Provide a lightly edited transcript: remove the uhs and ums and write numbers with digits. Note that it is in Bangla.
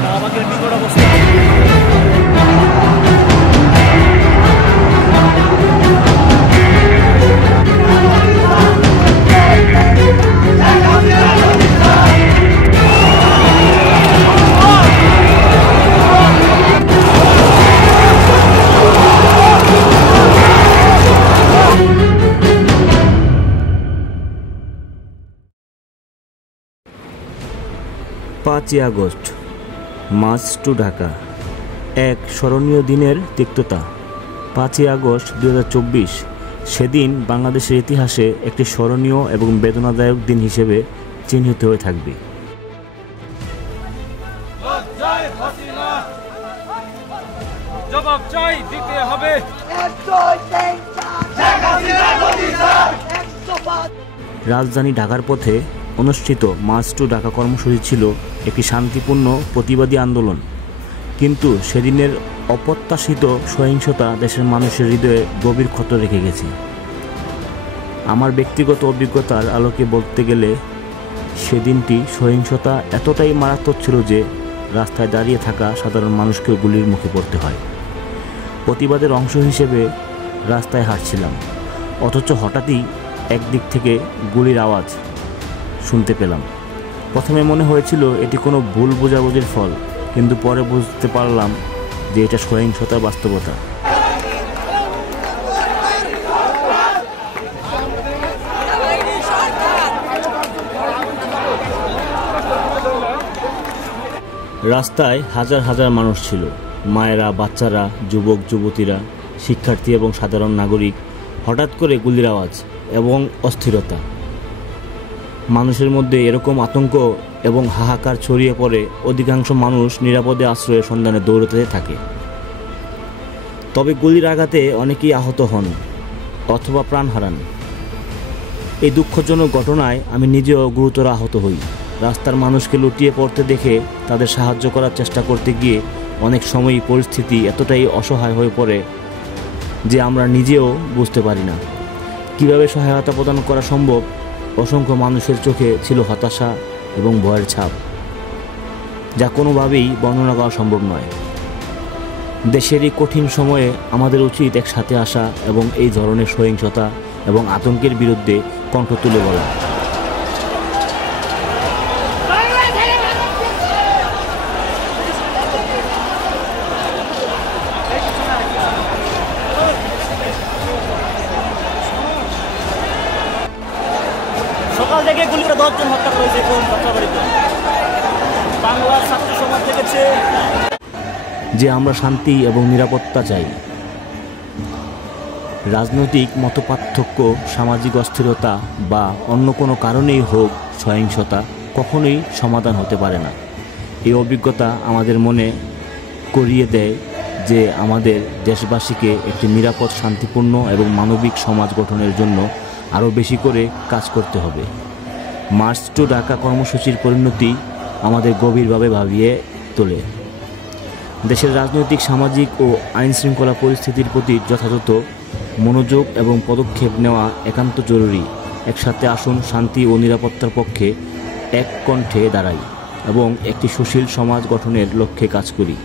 শাহবাগের নিকট অবস্থান। পাঁচই আগস্ট, মার্চ টু ঢাকা, এক স্মরণীয় দিনের তিক্ততা। 5ই আগস্ট 2024 সেদিন বাংলাদেশের ইতিহাসে একটি স্মরণীয় এবং বেদনাদায়ক দিন হিসেবে চিহ্নিত হয়ে থাকবে। জবাব চাই, দিতে হবে। রাজধানী ঢাকার পথে অনুষ্ঠিত মার্চ টু ঢাকা কর্মসূচি ছিল একটি শান্তিপূর্ণ প্রতিবাদী আন্দোলন, কিন্তু সেদিনের অপ্রত্যাশিত সহিংসতা দেশের মানুষের হৃদয়ে গভীর ক্ষত রেখে গেছে। আমার ব্যক্তিগত অভিজ্ঞতার আলোকে বলতে গেলে সেদিনটি সহিংসতা এতটাই মারাত্মক ছিল যে রাস্তায় দাঁড়িয়ে থাকা সাধারণ মানুষকে গুলির মুখে পড়তে হয়। প্রতিবাদের অংশ হিসেবে রাস্তায় হাঁটছিলাম, অথচ হঠাৎই একদিক থেকে গুলির আওয়াজ শুনতে পেলাম। প্রথমে মনে হয়েছিল এটি কোনো ভুল বোঝাবুঝির ফল, কিন্তু পরে বুঝতে পারলাম যে এটা সহিংসতার বাস্তবতা। রাস্তায় হাজার হাজার মানুষ ছিল, মায়েরা, বাচ্চারা, যুবক যুবতীরা, শিক্ষার্থী এবং সাধারণ নাগরিক। হঠাৎ করে গুলির আওয়াজ এবং অস্থিরতা, মানুষের মধ্যে এরকম আতঙ্ক এবং হাহাকার ছড়িয়ে পড়ে অধিকাংশ মানুষ নিরাপদে আশ্রয়ের সন্ধানে দৌড়তে থাকে। তবে গুলির আঘাতে অনেকেই আহত হন অথবা প্রাণ হারান। এই দুঃখজনক ঘটনায় আমি নিজেও গুরুতর আহত হই। রাস্তার মানুষকে লুটিয়ে পড়তে দেখে তাদের সাহায্য করার চেষ্টা করতে গিয়ে অনেক সময়ই পরিস্থিতি এতটাই অসহায় হয়ে পড়ে যে আমরা নিজেও বুঝতে পারি না কীভাবে সহায়তা প্রদান করা সম্ভব। অসংখ্য মানুষের চোখে ছিল হতাশা এবং ভয়ের ছাপ, যা কোনোভাবেই বর্ণনা করা সম্ভব নয়। দেশের এই কঠিন সময়ে আমাদের উচিত একসাথে আসা এবং এই ধরনের সহিংসতা এবং আতঙ্কের বিরুদ্ধে কণ্ঠ তুলে বলা। সকাল থেকে গুলিতে 10 জন হত্যা করেছে যাত্রাবাড়িতে। বাংলার ছাত্র সমাজ দেখেছে যে আমরা শান্তি এবং নিরাপত্তা চাই। রাজনৈতিক মতপার্থক্য, সামাজিক অস্থিরতা বা অন্য কোনো কারণেই হোক, সহিংসতা কখনোই সমাধান হতে পারে না। এই অভিজ্ঞতা আমাদের মনে করিয়ে দেয় যে আমাদের দেশবাসীকে একটি নিরাপদ, শান্তিপূর্ণ এবং মানবিক সমাজ গঠনের জন্য আরও বেশি করে কাজ করতে হবে। মার্চ টু ঢাকা কর্মসূচির পরিণতি আমাদের গভীরভাবে ভাবিয়ে তোলে। দেশের রাজনৈতিক, সামাজিক ও আইনশৃঙ্খলা পরিস্থিতির প্রতি যথাযথ মনোযোগ এবং পদক্ষেপ নেওয়া একান্ত জরুরি। একসাথে আসুন শান্তি ও নিরাপত্তার পক্ষে এক কণ্ঠে দাঁড়াই এবং একটি সুশীল সমাজ গঠনের লক্ষ্যে কাজ করি।